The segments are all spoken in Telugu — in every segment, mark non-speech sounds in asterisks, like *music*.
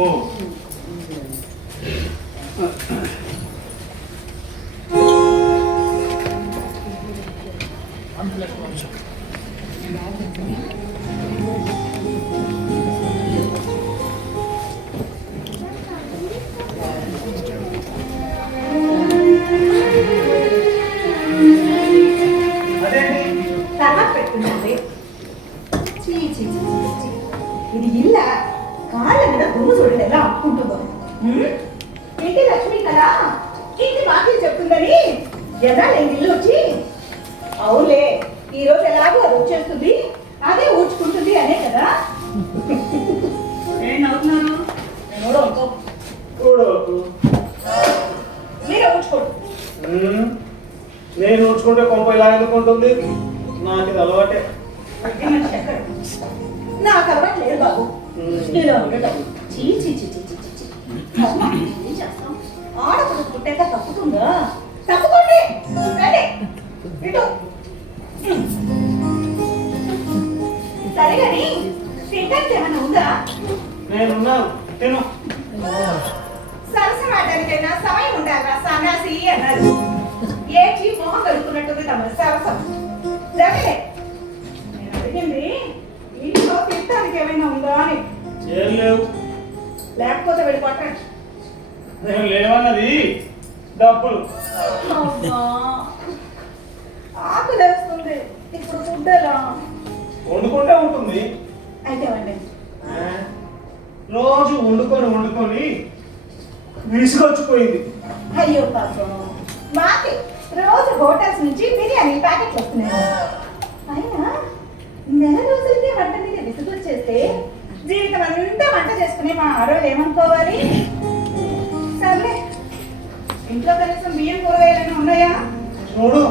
ఓ అలవాటే? నాకు అలవాటు లేదు బాబు. ఇలా ఉండటం చీ చీ చీ చీ చీ చీ. చీ. ఏం చేస్తాం ఆడప్పుడు పుట్టాక తప్పుతుందా? తప్పుకోండి. రండి. ఇటు. సరే కానీ తినడానికి ఏమైనా ఉందా? నేనున్నాను తిను. సరసం ఆడడానికైనా సమయం ఉండాలా సన్నాసి అన్నారు. ఏచి మొహం కలుపుకున్నట్టుంది తమ సరసం. జరగలే అడిగింది ఇంట్లో తినడానికి ఏమైనా ఉందా అని. లేకపోతే వెళ్ళి కొట్టండి నేను లేవన్నది. డబ్బులు. అమ్మా, ఆకలి వేస్తుంది. ఇప్పుడు ఫుడ్ ఎలా? వండుకుంటే ఉంటుంది. అయితే వండి. ఆ, రోజు వండుకొని వండుకొని విసుగొచ్చిపోయింది. అయ్యో పాపం. మాకి రోజు హోటల్స్ నుంచి బిర్యానీ ప్యాకెట్లు వస్తున్నాయి. అయినా నెల రోజులకే వంట మీద విసుగు చేస్తే జీవితం అంతా వంట చేసుకునే మా ఆడవాళ్ళు ఏమనుకోవాలి? సర్లే ఇంట్లో కనీసం బియ్యం కూరగాయలైనా ఉన్నాయా? చూడు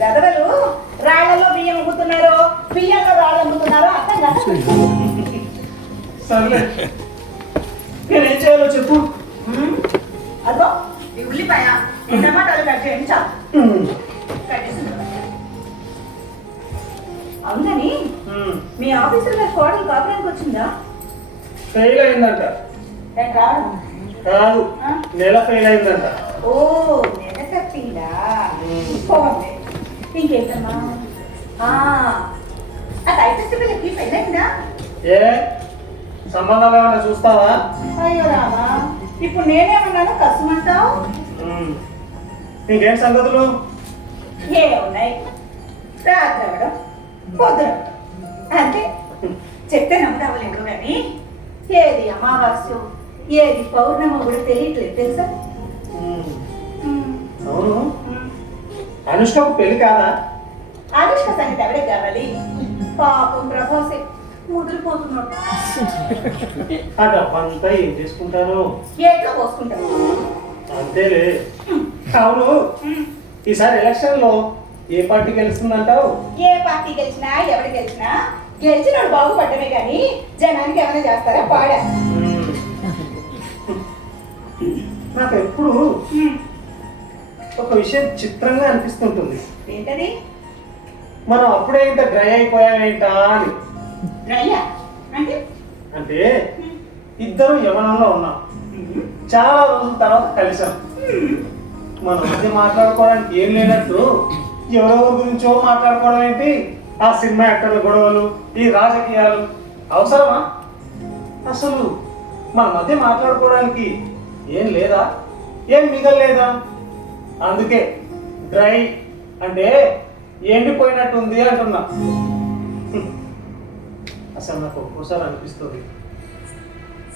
వెధవలు రాళ్ళలో బియ్యం అమ్ముతున్నారో బియ్యంలో రాళ్ళు అమ్ముతున్నారో అర్థం కాదు సర్లే. నేనేం చేయాలో చెప్పు. అదో ఈ ఉల్లిపాయ టమాటాలు కట్ చేయండి చాలు. కట్. అవునని. మీ ఆఫీసులో గారి కోడలు కాపురానికి వచ్చిందా? ఫెయిల్ అయిందంట. కాదు? నెల ఫెయిల్ అయిందంట. ఓ నెల తప్పిందా పోండి ఇంకేంటమ్మా? ఆ. టైపిస్ట్ పిల్లకి పెళ్ళైందా ఏ? సంబంధాలు ఏమైనా చూస్తావా? అయ్యో రామా ఇప్పుడు నేనేమన్నాను కష్టమంటావు. ఇంకేం సంగతులు? ఏ ఉన్నాయి రాత్రి అవడం పొద్దున అంతే. చెప్తే నమ్మదవ్వలేదు కానీ ఏది అమావాస్య ఏది పౌర్ణమి కూడా తెలియట్లేదు తెలుసా? అవును. అనుష్కకు పెళ్ళి కాదా? అనుష్క సంగతి ఎవడే కావాలి? పాపం ప్రభాసే ముదిరిపోతున్నాడు. ఆ డబ్బంతా ఏం చేసుకుంటారు? ఏట్లో పోసుకుంటాడు అంతేలే. అవును. ఈసారి ఎలక్షన్లో ఏ పార్టీ గెలుస్తుందంటావు? ఏ పార్టీ గెలిచినా ఎవరు గెలిచినా గెలిచినోడు బాగుపడ్డమే కానీ జనానికి ఏమైనా చేస్తారా? పాడా. నాకు ఎప్పుడు ఒక విషయం చిత్రంగా అనిపిస్తుంటుంది. ఏంటది? మనం అప్పుడే ఇంత డ్రై అయిపోయామేంటా అని. అంటే? అంటే ఇద్దరు యవనంలో ఉన్నాం. చాలా రోజుల తర్వాత కలిసాం మన మధ్య మాట్లాడుకోవడానికి ఏం లేనట్టు ఎవరెవరి గురించో మాట్లాడుకోవడం ఏంటి? ఆ సినిమా యాక్టర్ల గొడవలు ఈ రాజకీయాలు. అవసరమా? అసలు మన మధ్య మాట్లాడుకోవడానికి ఏం లేదా? ఏం మిగలలేదా? అందుకే డ్రై అంటే ఎండిపోయినట్టుంది అంటున్నా. అసలు నాకు ఒక్కోసారి అనిపిస్తుంది.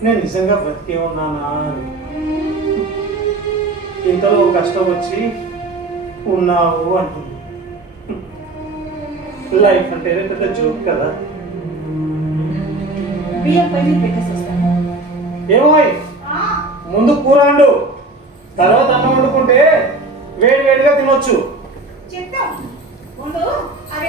నేను నిజంగా బ్రతికే ఉన్నానా అని. ఇంతలో కష్టం వచ్చి ఉన్నావు అంటుంది. లైఫ్ అంటే పెద్ద జోక్ కదా. పై మీద పెట్టేసి వస్తాను ఏమోయ్ ముందు కూర వండు. తర్వాత అన్నం వండుకుంటే వేడి వేడిగా తినొచ్చు. చెప్తాం. ముందు అవి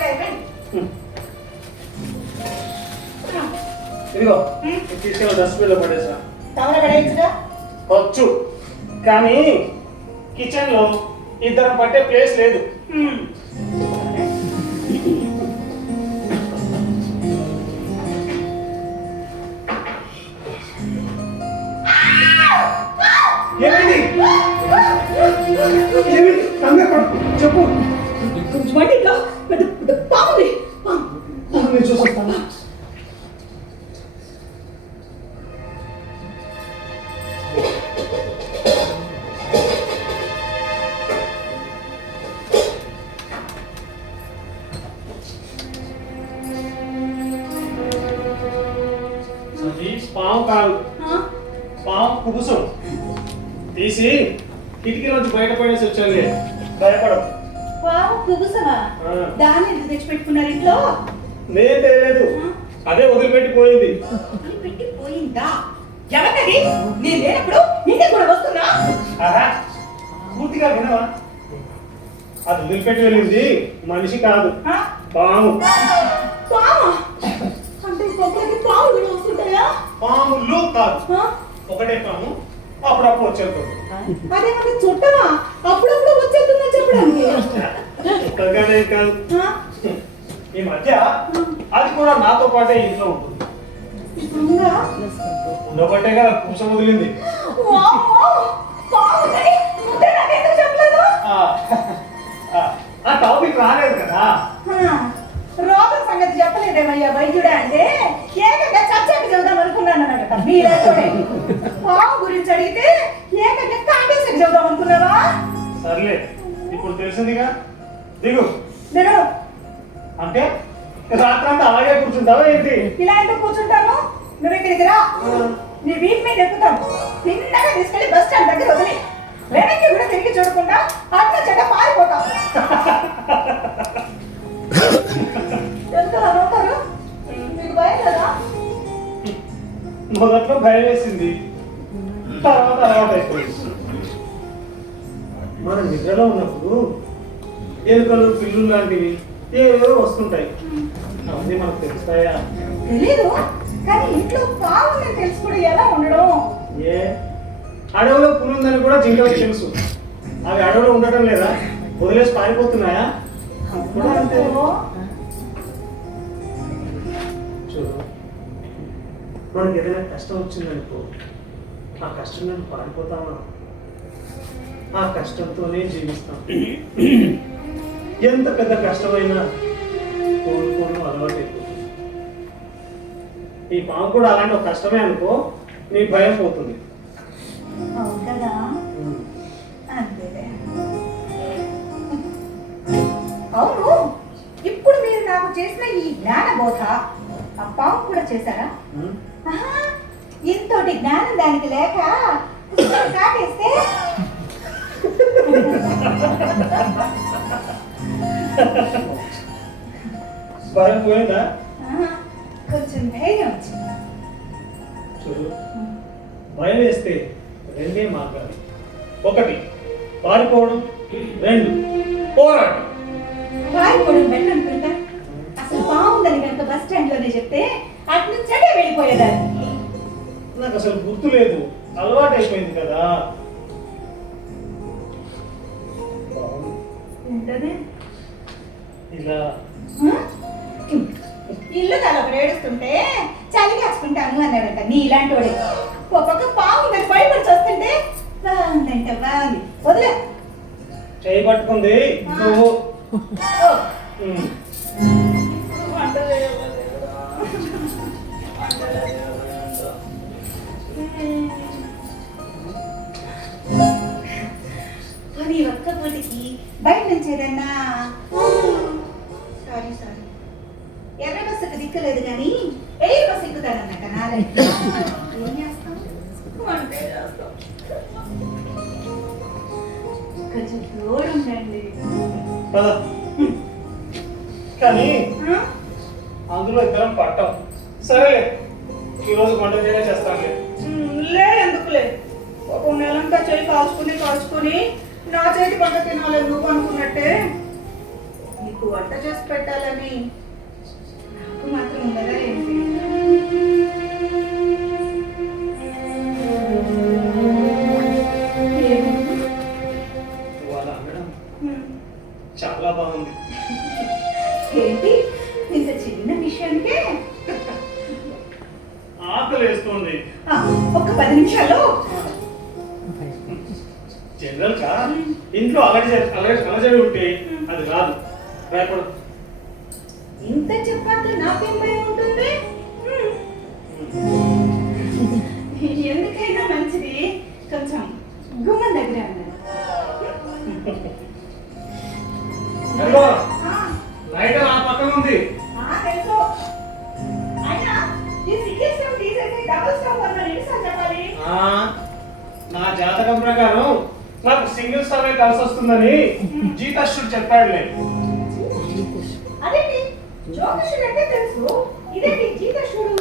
ఇదిగో ఇది తీసుకెళ్ళి డస్ట్బిన్లో పడేసా. తమర పడేయచ్చుగా వచ్చు. కానీ కిచెన్లో ఇద్దరం పట్టే ప్లేస్ లేదు. ఏమైంది కంగారు పడకు. చెప్పు కొంచెం వంటిట్లో పెద్ద పెద్ద పాముంది పాము. నేను చూసొస్తాను పాము కాదు? పాము కుబుసం తీసి కిటికీ నుంచి బయటపడేసి వచ్చాను భయపడదు ఆ. దాన్ని ఎందుకు తెచ్చిపెట్టుకున్నారు ఇంట్లో? నేను తెలియలేదు అదే వదిలిపెట్టి పోయింది. అది పెట్టి పోయిందా? ఎవరిది? నేను లేనప్పుడు ఇంటికి కూడా వస్తున్నా ఆహా పూర్తిగా వినవా? అది వదిలిపెట్టి వెళ్ళింది మనిషి కాదు. ఆ? పాము. పామా? అంటే పాము కూడా వస్తుంటాయా? పాములు కాదు? ఒకటే పాము అప్పుడప్పుడు వచ్చేస్తుంది. అదేమన్నా చుట్టమా? అప్పుడప్పుడు వచ్చేస్తుందని చెప్పడానికి. ఒక్కగానే కాదు? ఈ మధ్య అది కూడా నాతో పాటే ఇంట్లో ఉంటుంది? ఉండబట్టే కదా కూసం వదిలింది? ఆ, టాపిక్ రాలేదు కదా. రోగం సంగతి చెప్పలేదేమయ్యా వైద్యుడా అంటే? ఏకంగా చచ్చాక చెబుదాం అనుకున్నాను అన్నమాట మీరే పాము గురించి అడిగితే ఏకంగా కాంటేసరికి చెబుదాం అనుకున్నావా? సర్లే ఇప్పుడు తెలిసిందిగా. దిగు. నేను అంటే రాత్రంతా అలాగే కూర్చుంటావా ఏంటి? ఇలా ఎందుకు కూర్చుంటాను? నువ్వు ఇక్కడికి రా. నీ వీప్ మీద ఎక్కుతాం తిన్నగా తీసుకెళ్ళి బస్ స్టాండ్ దగ్గర వదిలి వెనక్కి కూడా తిరిగి చూడకుండా అట్లా చెడ్డ పారిపోతాం *laughs* మొదట్లో భయం వేసింది. తర్వాత అలవాటు అయిపోయింది. మన నిద్రలో ఉన్నప్పుడు ఎలుకలు పిల్లులు లాంటివి ఏవేవో వస్తుంటాయి. అవన్నీ మనకు తెలుస్తాయా? తెలీదు కానీ ఇంట్లో కూడా ఎలా ఉండడం? ఏ? అడవిలో పులి ఉందని కూడా జింకలకు తెలుసు. అవి అడవిలో ఉండటం లేదా? వదిలేసి పారిపోతున్నాయా? కూడా అంతే మనకి ఏదైనా కష్టం వచ్చిందనుకో ఆ కష్టం నుండి పారిపోతామా? ఆ కష్టంతోనే జీవిస్తాం. ఎంత పెద్ద కష్టమైనా కోరుకోవడం అలవాటైపోతుంది. ఈ పాము కూడా అలాంటి ఒక కష్టమే అనుకో నీ భయం పోతుంది. అవును ఇప్పుడు మీరు నాకు చేసిన ఈ జ్ఞాన బోధ ఆ పాము కూడా చేశారా ఉమ్. ఆహా, ఇంతటి జ్ఞానం దానికి లేక కాటేస్తే భయం పోయిందా? ఆహా, కొంచెం ధైర్యం వచ్చింది. చూడు భయం వేస్తే రెండే మార్గాలు. ఒకటి పారిపోవడం. రెండు పోరాటం. పారిపోవడం అనుకుంటా అసలు బాగుందని కనుక బస్ స్టాండ్లోనే చెప్తే అటు నుంచి వెళ్ళిపోయేదాన్ని. నాకు అసలు గుర్తు లేదు అలవాటు అయిపోయింది కదా ఇలా? ఇల్లు తల ఒకడు ఏడుస్తుంటే చలి కాచుకుంటాను అన్నాడంట నీ ఇలాంటి వాడే. ఒక్కొక్క బాగుందని భయపడి వస్తుంటే బాగుందంట బాగుంది. వదిలే. చేయి పట్టుకుంది. నువ్వు. ఏదన్నా సారీ సారీ ఎర్ర బస్సుకు దిక్కులేదు కానీ ఎయిర్ బస్సు ఎక్కుతానన్నట నాలే *laughs* ఏం చేస్తాం? వంటే చేస్తాం. కొంచెం దూరం ఉండండి. పద. కానీ ఆ? అందులో ఇద్దరం పట్టాం. సరే ఈరోజు వంట చేయలే చేస్తానులే. మ్మ్, లే ఎందుకులే. ఒక నెలంతా చేయి కాల్చుకుని కాల్చుకుని నా చేతి వంట తినాలి నువ్వు అనుకున్నట్టే. నీకు వంట చేసి పెట్టాలని నాకు మాత్రం ఉండదా ఏంటి. చాలా బాగుంది. ఏంటి? ఇంత చిన్న విషయానికే? ఆకలి వేస్తుంది ఆ, ఒక్క పది నిమిషాలు జనరల్గా ఇంట్లో అలజడి అలజడి ఉంటే అది రాదు. భయపడు ఇంత చెప్పాక నాకేం భయం ఉంటుంది. ఎందుకైనా మంచిది. కొంచెం గుమ్మం దగ్గర లైట్ ఆ పక్కన ఉంది. ఆ, తెలుసు. అయినా ఈ సింగిల్ స్టవ్ తీసేసి డబుల్ స్టవ్ కొన్నాను ఎన్నిసార్లు చెప్పాలి. ఆ, నా జాతకం ప్రకారం నాకు సింగిల్ స్టవ్ కలిసి వస్తుందని చెప్పాడులే. ఇదేంటి జీతశుడు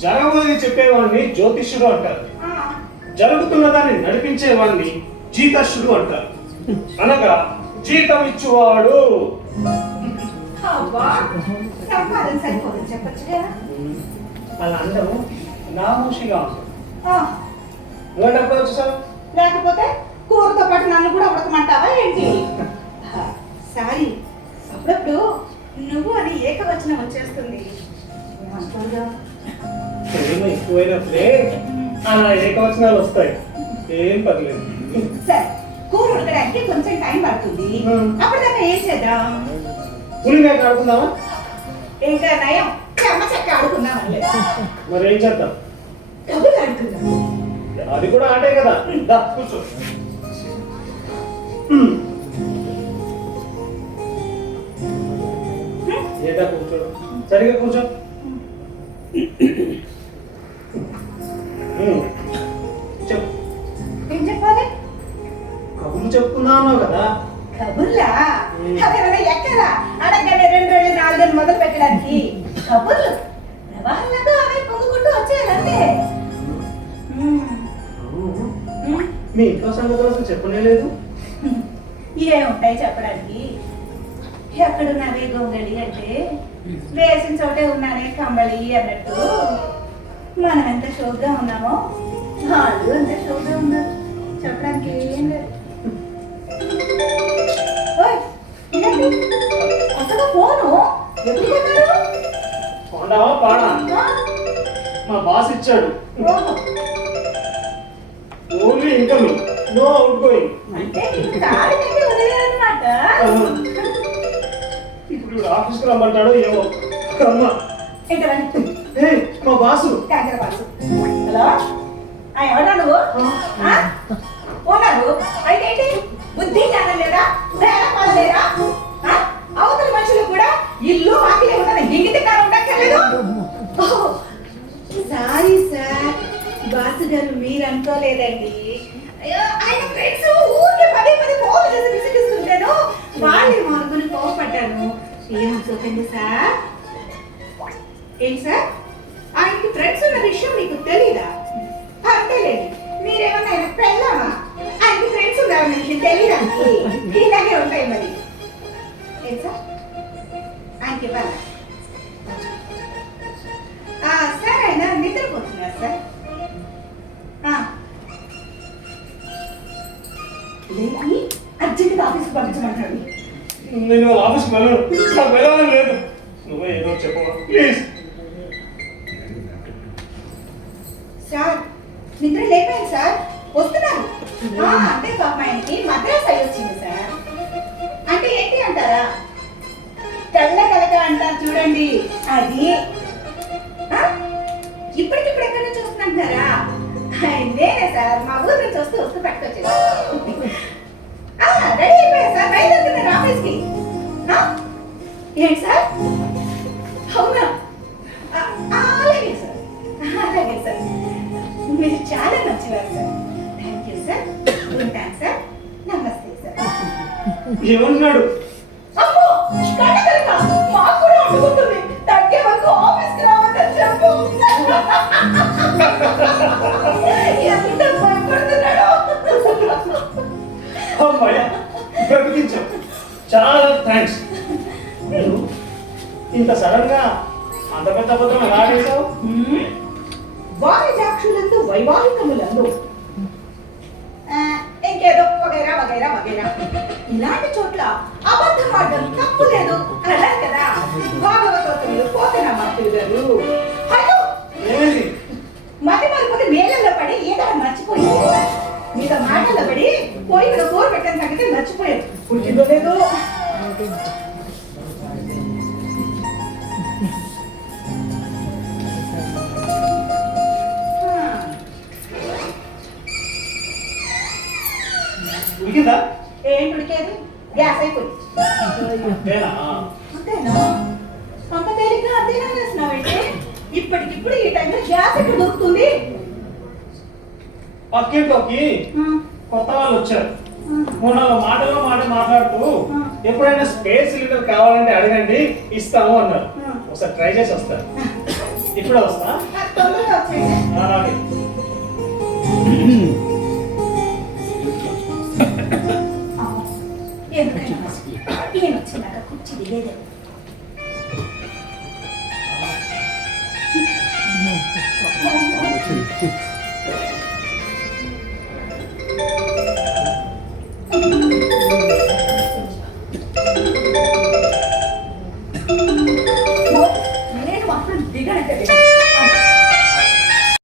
జరగబోయేది చెప్పేవాడిని జ్యోతిష్యుడు అంటారు. జరుగుతున్న దాన్ని నడిపించేవాడిని జీతాశుడు అంటారు. అనగా జీతం ఇచ్చువాడు. అలా అందరూ నామోషిగా ఉంటుంది ఆ, నువ్వేటప్పుడు వచ్చేసావు? లేకపోతే కూరతో పాటు నన్ను కూడా ఉడకమంటావా ఏంటి? సారీ. అప్పుడప్పుడు నువ్వు అని ఏకవచనం వచ్చేస్తుంది? ప్రేమ ఎక్కువైనప్పుడే అలా ఏకవచనాలు వస్తాయి. ఏం పర్లేదు. సరే కూర ఉడకడానికి కొంచెం టైం పడుతుంది. మ్మ్. అప్పటిదాకా ఏం చేద్దాం? పులిగా ఆడుకుందామా? ఇంకా నయం? చెమ్మ చెక్క ఆడుకుందాం మరి చేద్దాం? కబుర్లు ఆడుకుందాం. అది కూడా ఆటే కదా. దా కూర్చో. ఏదా కూర్చో? సరిగా కూర్చో. చెప్పు. ఏం చెప్పాలి? కబుర్లు చెప్పుకుందా అన్నావు కదా. కబుర్లా. అదేమైనా ఎక్కడా అడగండి రెండు రెండు నాలుగు మొదలు పెట్టడానికి కబుర్లు? మీ ఇంట్లో సంగతులు అసలు చెప్పనే లేదు. *laughs* ఏముంటాయి చెప్పడానికి? ఎక్కడున్నావే గొంగళి అంటే వేసిన చోటే ఉన్నానే కంబళి అన్నట్టు. మనం ఎంత షోక్గా ఉన్నామో వాళ్ళు ఎంత షోక్గా ఉన్నారు. చెప్పడానికి ఏం లేదు. ఓయ్, ఇదేంటి? కొత్తగా ఫోను ఎప్పుడు కొన్నారు కొండవా పాడా? ఆ? మా బాస్ ఇచ్చాడు. సార్ ఆయన నిద్రపోతున్నారు సార్? ఆ. లేచి అర్జెంటుగా ఆఫీస్కి పంపించమంటాడు నేను వాళ్ళ ఆఫీస్కి వెళ్ళను. నాకు వెళ్ళాలని లేదు. నువ్వే ఏదో చెప్పవా? ప్లీజ్. సార్ నిద్ర లేపాను సార్. వస్తున్నారు. అంటే పాప ఆయనకి. మద్రాస్ అయ్యి వచ్చింది సార్. అంటే ఏంటి అంటారా? అంటారు చూడండి. అది ఇప్పటికిప్పుడు ఎక్కడి నుంచి వస్తుందంటారా నేనే సార్ మా ఊరు నుంచి వస్తూ వస్తూ పట్టుకొచ్చేది రెడీ అయిపోయా సార్ బయలుదేరుతున్నారు ఆఫీస్కి. ఏంటి సార్? అవునా? అలాగే సార్. అలాగే సార్. మీరు చాలా నచ్చినారు సార్. Thank you sir. ఉంటాను సార్. నమస్తే సార్. ఏమన్నాడు? ఎంత భయపడుతున్నాడో అమ్మాయ బ్రతికించావు చాలా థ్యాంక్స్ నేను ఇంత సడన్గా అంత పెద్ద పత్రం ఎలా ఆడేశావు వారిజాక్షులందు వైవాహికములందు. ఇంకేదో వగైరా వగైరా వగైరా. ఇలాంటి చోట్ల అబద్ధం ఆడడం తప్పు లేదు. అన్నారు కదా? భాగవతోత్తములు పోతన మార్పులు గారు? పోయి ఇక్కడ కూర పెట్టిన సంగతి మర్చిపోయారు పుట్టిందో లేదో ఇస్తాము అన్నారు. ఒకసారి ట్రై చేసి వస్తారు ఇప్పుడే వస్తా? అలాగే. ఎందుకైనా కుర్చీ దిగేదే.